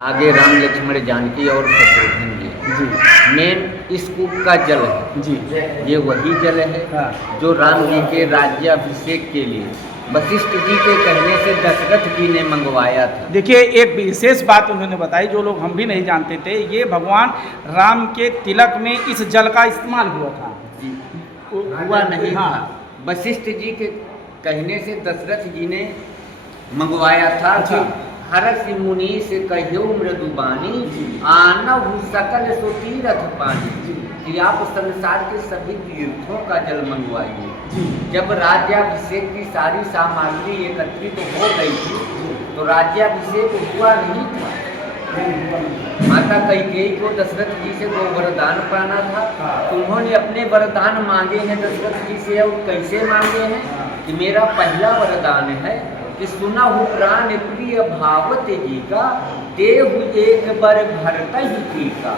आगे राम लक्ष्मण जानकी और शत्रुघ्न जी। मेन इस कूप का जल है जी। ये वही जल है हाँ। जो राम जी के राज्याभिषेक के लिए वशिष्ठ जी के कहने से दशरथ जी ने मंगवाया था। देखिए, एक विशेष बात उन्होंने बताई जो लोग हम भी नहीं जानते थे। ये भगवान राम के तिलक में इस जल का इस्तेमाल हुआ था। जी हुआ नहीं हाँ। था, वशिष्ठ जी के कहने से दशरथ जी ने मंगवाया था। अच्छा। कि हरषि मुनि से कहो मृदुबानी आनहु सकल सो तीरथ पानी, कि आप संसार के सभी तीर्थों का जल मंगवाइए। जब राज्याभिषेक की सारी सामग्री एकत्रित हो गई थी तो राज्याभिषेक हुआ नहीं था। माता कैकेयी को दशरथ जी से वो वरदान पाना था। उन्होंने अपने वरदान मांगे हैं दशरथ जी से, और कैसे मांगे हैं कि मेरा पहला वरदान है कि सुनहु प्राण प्रिय भावत जी का, देहु एक बर भरत ही टीका,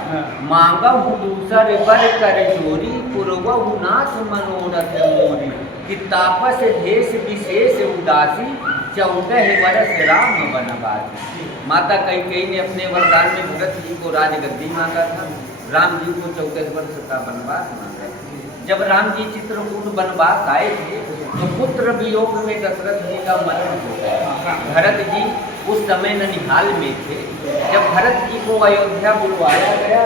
मांगहु दूसर बर कर जोरी, पुरवहु नाथ मनोरथ मोरी, कि तापस भेष विशेष उदासी, 14 वर्ष राम वनवासी। माता कैकेयी ने अपने वरदान में भरत जी को राजगद्दी मांगा था, राम जी को 14 वर्ष का वनवास मांगा था। जब राम जी चित्रकूट वनवास आए थे तो पुत्र वियोग में दशरथ जी का मरण हो गया। भरत जी उस समय ननिहाल में थे। जब भरत जी को अयोध्या बुलवाया गया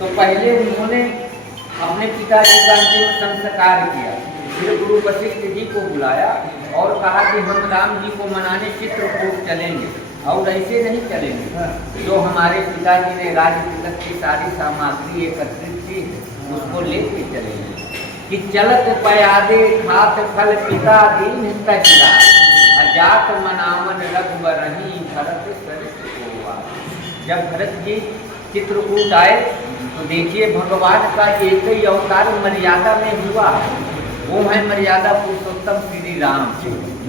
तो पहले उन्होंने अपने पिताजी का अंतिम संस्कार किया, फिर गुरु वशिष्ठ जी को बुलाया और कहा कि हम राम जी को मनाने चित्रकूट चलेंगे, और ऐसे नहीं चलेंगे। जो हमारे पिताजी ने राज तिलक की सारी सामग्री एकत्रित की उसको लेके चलेंगे। कि चलत पयादे खात फल पिता दीन तजरा, अजात मनावन रघुवर रही भरत सरित होवा। जब भरत जी चित्रकूट आए तो देखिए भगवान का एक ही अवतार मर्यादा में हुआ, वो है मर्यादा पुरुषोत्तम श्री राम।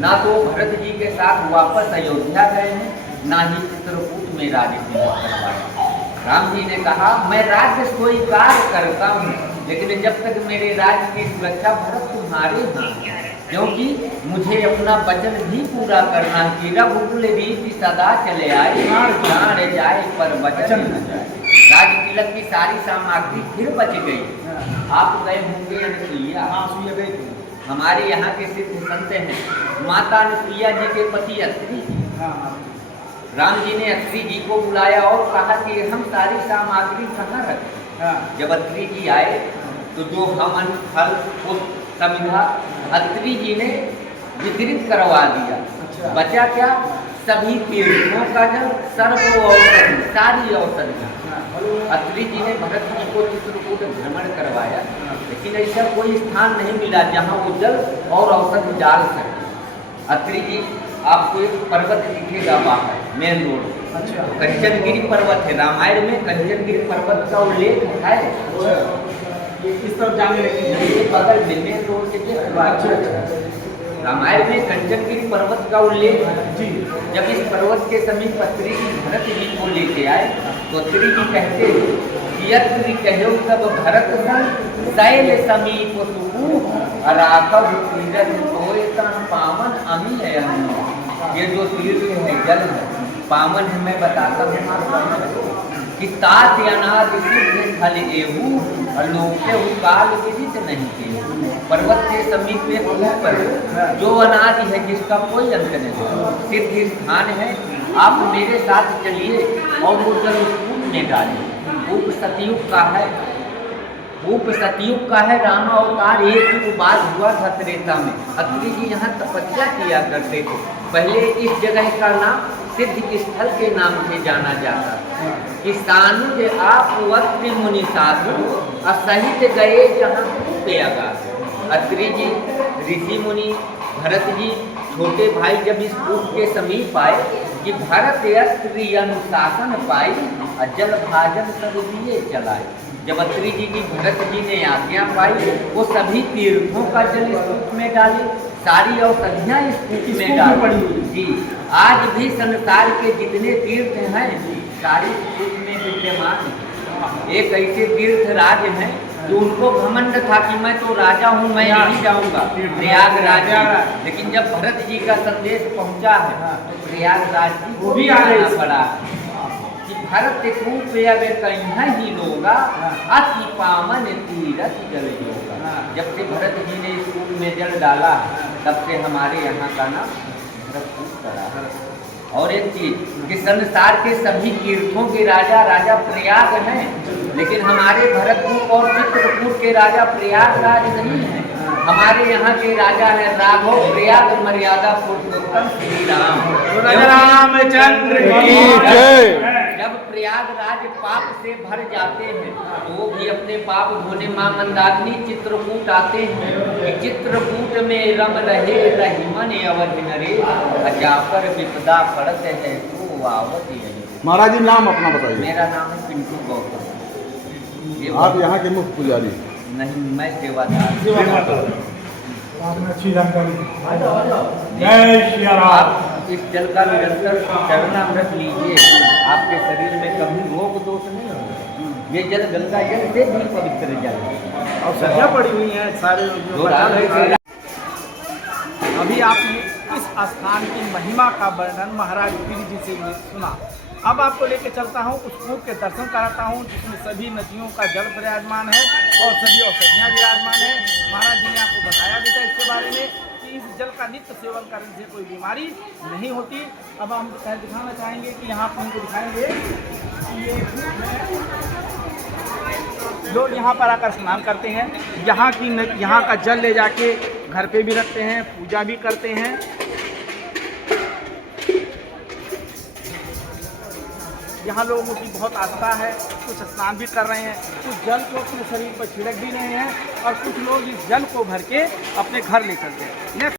ना तो भरत जी के साथ वापस अयोध्या गए हैं, ना ही चित्रकूट में राज्य करवाया। राम जी ने कहा मैं राज्य स्वीकार करता हूँ, लेकिन जब तक मेरे राज्य की सुरक्षा भरत तुम्हारे हाथ है, क्योंकि मुझे अपना वचन भी पूरा करना है कि रघुकुल रीति सदा चले आए, प्राण जाए पर वचन न जाए। राज तिलक की सारी सामग्री फिर बच गई। आप गए होंगे अनुसुईया? हाँ, अनुसुईया गए थे। हमारे यहाँ के सिद्ध संत हैं, माता अनुसुईया जी के पति अत्रि। राम जी ने अत्रि जी को बुलाया और कहा कि हम सारी सामग्री कहाँ रखें। जब अत्रि जी आए तो जो हवन फल पुष्प समिधा अत्रि जी ने वितरित करवा दिया। अच्छा। बचा क्या? सभी तीर्थों का जल, सर्व औषधि, सारी औषधि। अत्रि जी ने भरत जी को चित्रकूट भ्रमण करवाया, लेकिन ऐसा कोई स्थान नहीं मिला जहाँ वो जल और औषधि डाल सके। अत्रि जी आपको एक पर्वत दिखेगा बाहर मेन रोड। अच्छा। कंचनगिरी पर्वत है, रामायण में कंचनगिरी पर्वत का उल्लेख है। इस तरफ जाने लगे बगल में मेन रोड के रामायण में कंचनगिरी पर्वत का उल्लेख है। जब इस पर्वत के समीप अत्रि जी भरत जी को लेके आए तो अत्रि जी कहते कि अत्रि कहो तब भरत सन शैल समीप सुकू, राघव तीरथ होए तन पावन अमी है। ये जो तीर्थ है जल है पावन है, मैं बताता हूँ कि तात अनाद सिद्ध फल एहू, अलोके काल विदित नहीं के। पर्वत के समीप में ऊपर जो अनादि है जिसका कोई अंत नहीं, सिद्ध स्थान है। आप मेरे साथ चलिए और वो जल कूप में डालिए। कूप सतयुग का है, कूप सतयुग का है। राम अवतार एक युग बाद हुआ था त्रेता में। अत्रि जी यहाँ तपस्या किया करते थे। पहले इस जगह का नाम सिद्ध स्थल के नाम से जाना जाता कि सानुज आप अत्रि मुनि साधु, असहित गए जहाँ पे आगा। अत्रि जी ऋषि मुनि भरत जी छोटे भाई जब इस कूप के समीप आए कि भरत अत्रि अनुशासन पाई, जल भाजन सब दिए चलाए। जब अत्रि जी की भरत जी ने आज्ञा पाई वो सभी तीर्थों का जल इस कूप में डाले, सारी औषधियाँ इस कूप में डाली। जी आज भी संसार के जितने तीर्थ हैं सारी कूप में विद्यमान है। एक ऐसे तीर्थ राज हैं जो उनको घमंड था कि मैं तो राजा हूँ, मैं नहीं जाऊँगा प्रयागराज। लेकिन जब भरत जी का संदेश पहुँचा है तो प्रयागराज जी को भी आना पड़ा कि भरत कूप अब कहीं ही लोगा, अति पावन तीरथ जल योगा। जब से भरत जी ने इस कूप में जल डाला, तब से हमारे यहाँ का नाम भरत कूप पड़ा। और एक चीज कि संसार के सभी तीर्थों के राजा राजा प्रयाग हैं, लेकिन हमारे भरतकूप और चित्रकूट के राजा प्रयागराज नहीं है। हमारे यहाँ के राजा है राघव प्रयाग मर्यादा पुरुषोत्तम श्री राम रामचंद्र की जय। जब प्रयागराज पाप से भर जाते हैं तो वो भी अपने पाप धोने मां मंदाकिनी चित्रकूट आते हैं कि चित्रकूट में रम रहे रहीमन अवधि नरे, जाकर विपदा पड़त है तो आवत है। महाराज जी नाम अपना बताइए। मेरा नाम है पिंटू गौतम। आप यहाँ के मुख्य पुजारी? नहीं, मैं सेवादार। आपने अच्छी जानकारी दी। जय श्री राम। आप इस जल का निरंतर चरणामृत लीजिए, आपके शरीर में कभी रोग दोष नहीं होगा। ये जल गंगा जल से भी पवित्र जल है। और सजा पड़ी हुई हैं सारे लोग। अभी आपने इस स्थान की महिमा का वर्णन महाराज वीर जी से सुना। अब आपको लेके चलता हूँ उस कूप के दर्शन कराता हूँ जिसमें सभी नदियों का जल विराजमान है और सभी औषधियाँ विराजमान है। महाराज जी ने आपको बताया भी था इसके बारे में कि इस जल का नित्य सेवन करने से कोई बीमारी नहीं होती। अब हम दिखाना चाहेंगे कि यहाँ पर हमको दिखाएंगे कि ये लोग यहाँ पर आकर स्नान करते हैं। यहाँ का जल ले जाके घर पे भी रखते हैं, पूजा भी करते हैं। यहाँ लोगों की बहुत आस्था है, कुछ स्नान भी कर रहे हैं, कुछ जल को अपने शरीर पर छिड़क भी रहे हैं और कुछ लोग इस जल को भर के अपने घर ले चलते हैं।